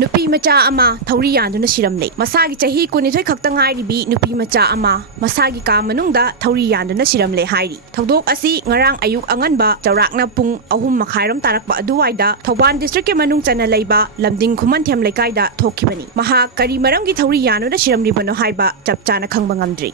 नुपी मचा अमा थौरी यादुना सिरमले मसागी चही कुनिथोय खक्ता ngairibi नुपी मचा अमा मसागी का मनुंगदा थौरी यादुना सिरमले हाइरि थौदोक असी ngarang ayuk anganba chawrakna pung 3:30 tarakpa aduwaida Thawban district ke manung chana leiba lamding khuman them lekai da thokibani maha kari maramgi thौरी यादुना सिरमलिबनो हाइबा chapchana khangba ngamdri